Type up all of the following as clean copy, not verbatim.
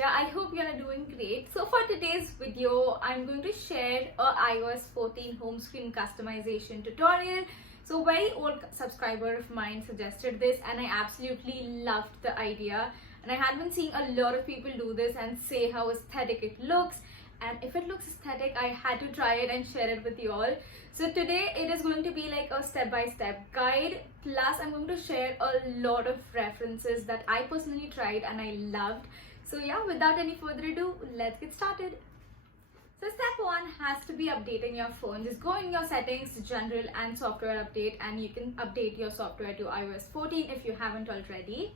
Shreeja. I hope you are doing great. So for today's video, I'm going to share a iOS 14 home screen customization tutorial. So very old subscriber of mine suggested this and I absolutely loved the idea. And I had been seeing a lot of people do this and say how aesthetic it looks. And if it looks aesthetic, I had to try it and share it with you all. So today it is going to be like a step-by-step guide, plus I'm going to share a lot of references that I personally tried and I loved. So yeah, without any further ado, let's get started. So step one has to be updating your phone. Just go in your settings, general and software update, and you can update your software to iOS 14 if you haven't already.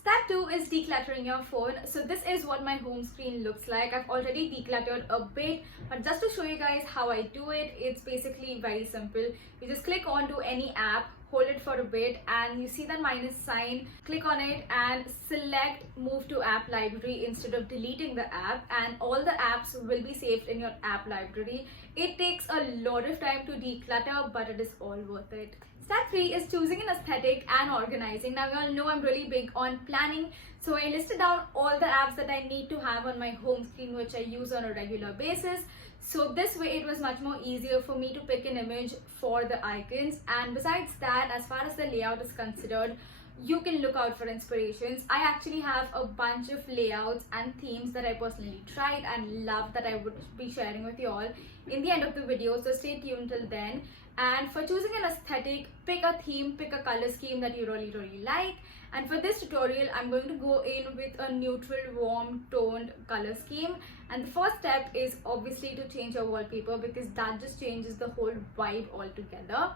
Step 2 is decluttering your phone. So this is what my home screen looks like. I've already decluttered a bit, but just to show you guys how I do it, it's basically very simple. You just click onto any app, hold it for a bit, and you see that minus sign, click on it and select move to app library instead of deleting the app, and all the apps will be saved in your app library. It takes a lot of time to declutter, but it is all worth it. Step 3 is choosing an aesthetic and organizing. Now you all know I'm really big on planning, so I listed down all the apps that I need to have on my home screen which I use on a regular basis. So this way it was much more easier for me to pick an image for the icons. And besides that, as far as the layout is considered, you can look out for inspirations. I actually have a bunch of layouts and themes that I personally tried and loved that I would be sharing with you all in the end of the video, so stay tuned till then. And for choosing an aesthetic, pick a theme, pick a color scheme that you really like. And for this tutorial, I'm going to go in with a neutral, warm, toned color scheme. And the first step is obviously to change your wallpaper, because that just changes the whole vibe altogether.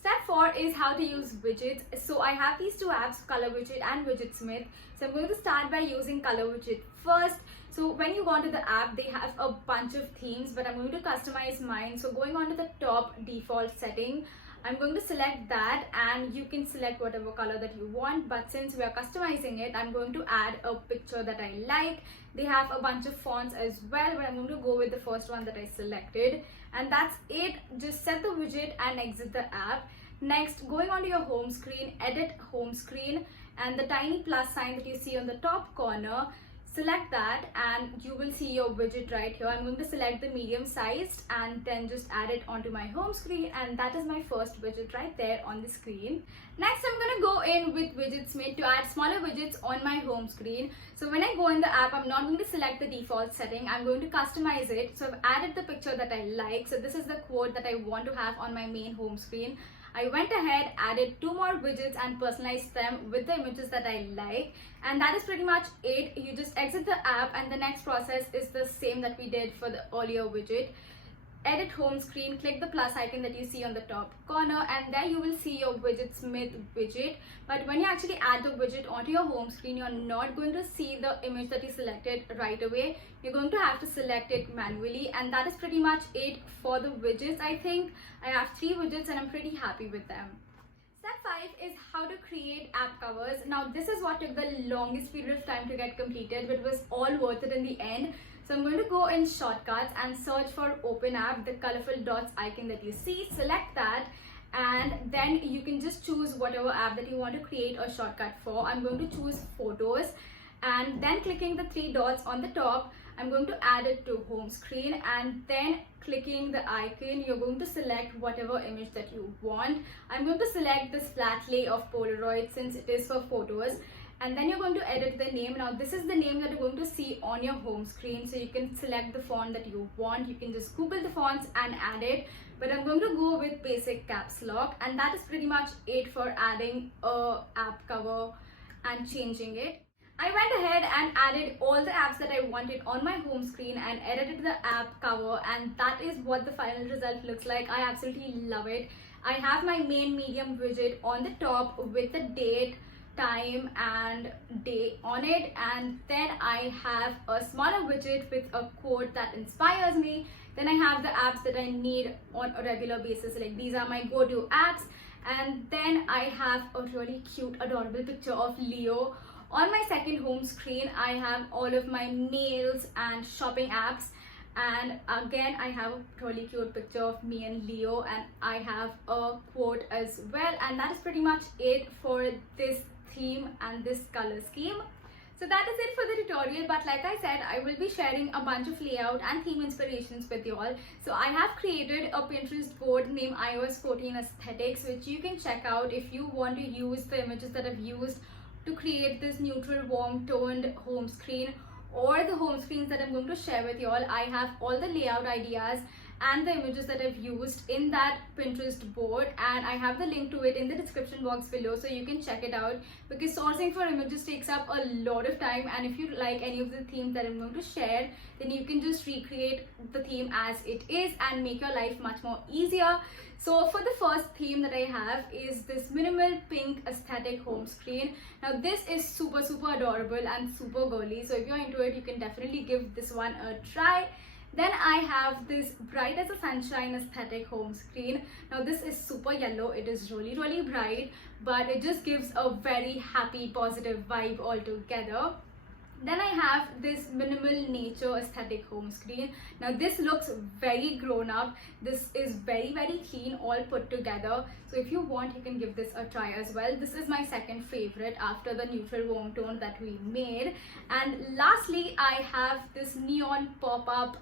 Step 4 is how to use widgets. So I have these two apps, Color Widget and Widgetsmith. So I'm going to start by using Color Widget first. So when you go onto the app, they have a bunch of themes, but I'm going to customize mine. So going on to the top default setting, I'm going to select that, and you can select whatever color that you want. But since we are customizing it, I'm going to add a picture that I like. They have a bunch of fonts as well, but I'm going to go with the first one that I selected. And that's it. Just set the widget and exit the app. Next, going onto your home screen, edit home screen, and the tiny plus sign that you see on the top corner, select that and you will see your widget right here. I'm going to select the medium sized and then just add it onto my home screen, and that is my first widget right there on the screen. Next, I'm going to go in with Widgetsmith to add smaller widgets on my home screen. So when I go in the app, I'm not going to select the default setting. I'm going to customize it. So I've added the picture that I like. So this is the quote that I want to have on my main home screen. I went ahead, added 2 more widgets and personalized them with the images that I like. And that is pretty much it. You just exit the app, and the next process is the same that we did for the earlier widget. Edit home screen, click the plus icon that you see on the top corner, and there you will see your Widgetsmith widget. But when you actually add the widget onto your home screen, you're not going to see the image that you selected right away. You're going to have to select it manually, and that is pretty much it for the widgets. I think I have 3 widgets and I'm pretty happy with them. Step 5 is how to create app covers. Now this is what took the longest period of time to get completed, but it was all worth it in the end. So I'm going to go in shortcuts and search for open app, the colorful dots icon that you see, select that, and then you can just choose whatever app that you want to create a shortcut for. I'm going to choose photos, and then clicking the 3 dots on the top, I'm going to add it to home screen, and then clicking the icon, you're going to select whatever image that you want. I'm going to select this flat lay of Polaroid since it is for photos. And then you're going to edit the name. Now this is the name that you're going to see on your home screen, so you can select the font that you want. You can just Google the fonts and add it, but I'm going to go with basic caps lock, and that is pretty much it for adding a app cover and changing it. I went ahead and added all the apps that I wanted on my home screen and edited the app cover, and that is what the final result looks like. I absolutely love it. I have my main medium widget on the top with the date, time and day on it, and then I have a smaller widget with a quote that inspires me. Then I have the apps that I need on a regular basis, like these are my go-to apps, and then I have a really cute adorable picture of Leo. On my second home screen, I have all of my nails and shopping apps, and again I have a really cute picture of me and Leo, and I have a quote as well. And that is pretty much it for this theme and this color scheme. So that is it for the tutorial, but like I said, I will be sharing a bunch of layout and theme inspirations with you all. So I have created a Pinterest board named iOS 14 Aesthetics, which you can check out if you want to use the images that I've used to create this neutral, warm toned home screen, or the home screens that I'm going to share with you all. I have all the layout ideas and the images that I've used in that Pinterest board, and I have the link to it in the description box below, so you can check it out, because sourcing for images takes up a lot of time, and if you like any of the themes that I'm going to share, then you can just recreate the theme as it is and make your life much more easier. So for the first theme that I have is this minimal pink aesthetic home screen. Now this is super adorable and super girly, so if you're into it, you can definitely give this one a try. Then I have this bright as a sunshine aesthetic home screen. Now this is super yellow. It is really bright, but it just gives a very happy, positive vibe altogether. Then I have this minimal nature aesthetic home screen. Now this looks very grown up. This is very clean, all put together. So if you want, you can give this a try as well. This is my second favorite after the neutral warm tone that we made. And lastly, I have this neon pop-up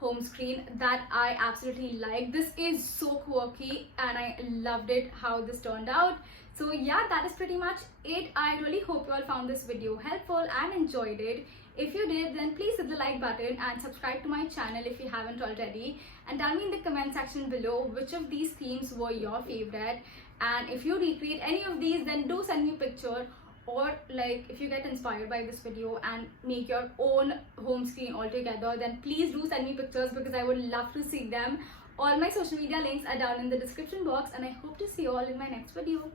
home screen that I absolutely like. This is so quirky and I loved it how this turned out. So yeah, that is pretty much it. I really hope you all found this video helpful and enjoyed it. If you did, then please hit the like button and subscribe to my channel if you haven't already, and tell me in the comment section below which of these themes were your favorite, and if you recreate any of these, then do send me a picture, or like if you get inspired by this video and make your own home screen altogether, then please do send me pictures, because I would love to see them. All my social media links are down in the description box, and I hope to see you all in my next video.